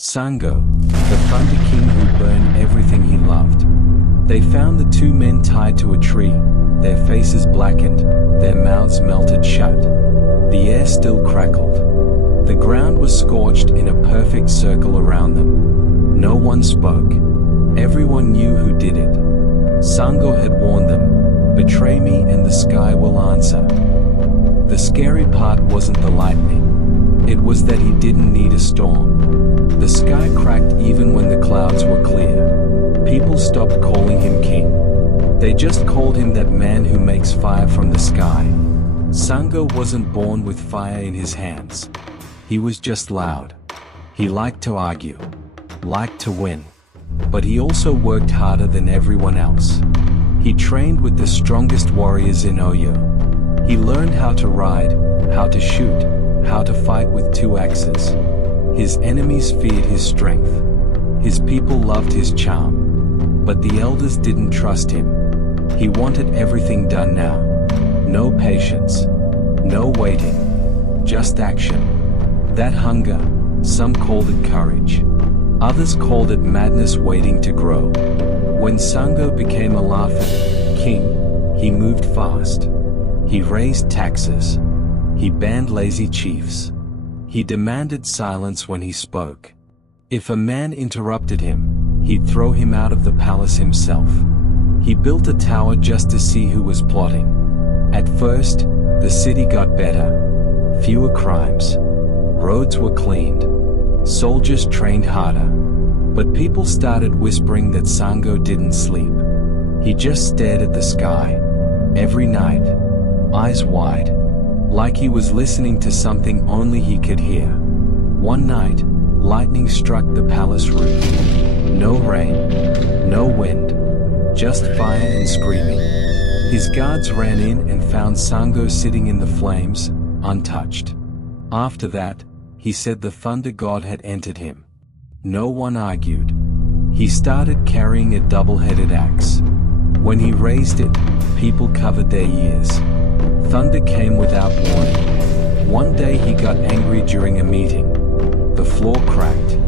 Sango, the Thunder King who burned everything he loved. They found the two men tied to a tree, their faces blackened, their mouths melted shut. The air still crackled. The ground was scorched in a perfect circle around them. No one spoke. Everyone knew who did it. Sango had warned them, "Betray me and the sky will answer." The scary part wasn't the lightning. It was that he didn't need a storm. The sky cracked even when the clouds were clear. People stopped calling him king. They just called him that man who makes fire from the sky. Sango wasn't born with fire in his hands. He was just loud. He liked to argue, liked to win. But he also worked harder than everyone else. He trained with the strongest warriors in Oyo. He learned how to ride, how to shoot, how to fight with two axes. His enemies feared his strength. His people loved his charm. But the elders didn't trust him. He wanted everything done now. No patience. No waiting. Just action. That hunger, some called it courage. Others called it madness waiting to grow. When Sango became Alaafin king, he moved fast. He raised taxes. He banned lazy chiefs. He demanded silence when he spoke. If a man interrupted him, he'd throw him out of the palace himself. He built a tower just to see who was plotting. At first, the city got better. Fewer crimes. Roads were cleaned. Soldiers trained harder. But people started whispering that Sango didn't sleep. He just stared at the sky. Every night. Eyes wide. Like he was listening to something only he could hear. One night, lightning struck the palace roof. No rain. No wind. Just fire and screaming. His guards ran in and found Sango sitting in the flames, untouched. After that, he said the thunder god had entered him. No one argued. He started carrying a double-headed axe. When he raised it, people covered their ears. Thunder came without warning. One day he got angry during a meeting. The floor cracked.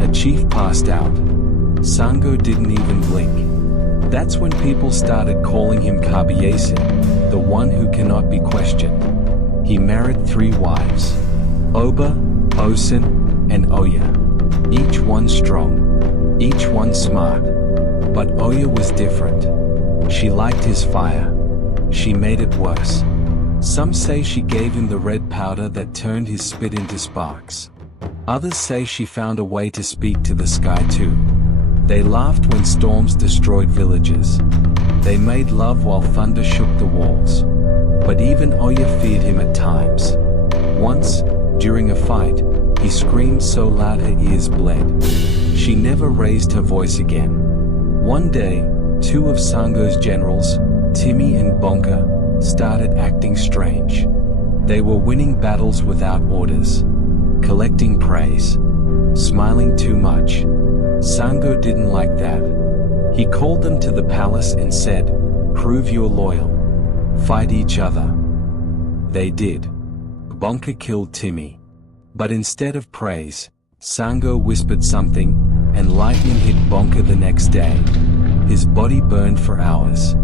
A chief passed out. Sango didn't even blink. That's when people started calling him Kabiese, the one who cannot be questioned. He married 3 wives. Oba, Osin, and Oya. Each one strong. Each one smart. But Oya was different. She liked his fire. She made it worse. Some say she gave him the red powder that turned his spit into sparks. Others say she found a way to speak to the sky too. They laughed when storms destroyed villages. They made love while thunder shook the walls. But even Oya feared him at times. Once, during a fight, he screamed so loud her ears bled. She never raised her voice again. One day, 2 of Sango's generals, Timmy and Bonka, started acting strange. They were winning battles without orders, collecting praise, smiling too much. Sango didn't like that. He called them to the palace and said, "Prove you're loyal. Fight each other." They did. Bonka killed Timmy. But instead of praise, Sango whispered something, and lightning hit Bonka the next day. His body burned for hours.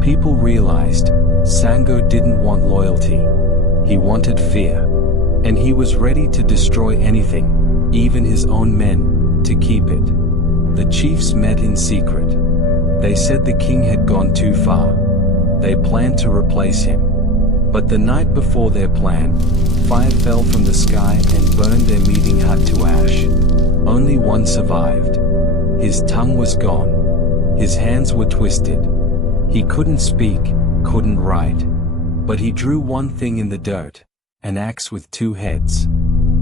People realized, Sango didn't want loyalty. He wanted fear. And he was ready to destroy anything, even his own men, to keep it. The chiefs met in secret. They said the king had gone too far. They planned to replace him. But the night before their plan, fire fell from the sky and burned their meeting hut to ash. Only one survived. His tongue was gone. His hands were twisted. He couldn't speak, couldn't write. But he drew one thing in the dirt, an axe with 2 heads.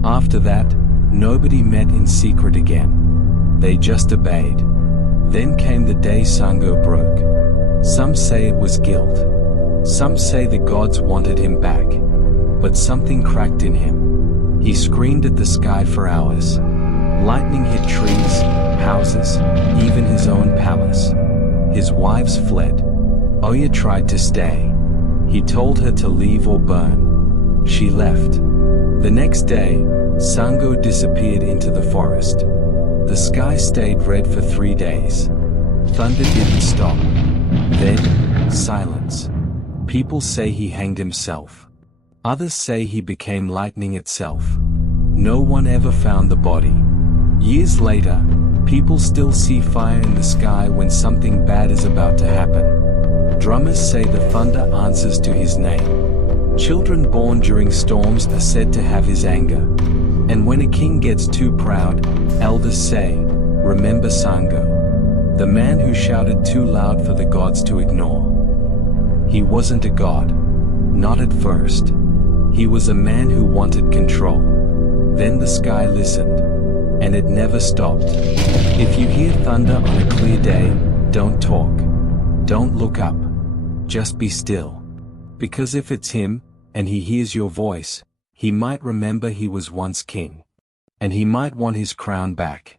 After that, nobody met in secret again. They just obeyed. Then came the day Sango broke. Some say it was guilt. Some say the gods wanted him back. But something cracked in him. He screamed at the sky for hours. Lightning hit trees, houses, even his own palace. His wives fled. Oya tried to stay. He told her to leave or burn. She left. The next day, Sango disappeared into the forest. The sky stayed red for 3 days. Thunder didn't stop. Then, silence. People say he hanged himself. Others say he became lightning itself. No one ever found the body. Years later, people still see fire in the sky when something bad is about to happen. Drummers say the thunder answers to his name. Children born during storms are said to have his anger. And when a king gets too proud, elders say, "Remember Sango, the man who shouted too loud for the gods to ignore." He wasn't a god. Not at first. He was a man who wanted control. Then the sky listened. And it never stopped. If you hear thunder on a clear day, don't talk. Don't look up. Just be still. Because if it's him, and he hears your voice, he might remember he was once king. And he might want his crown back.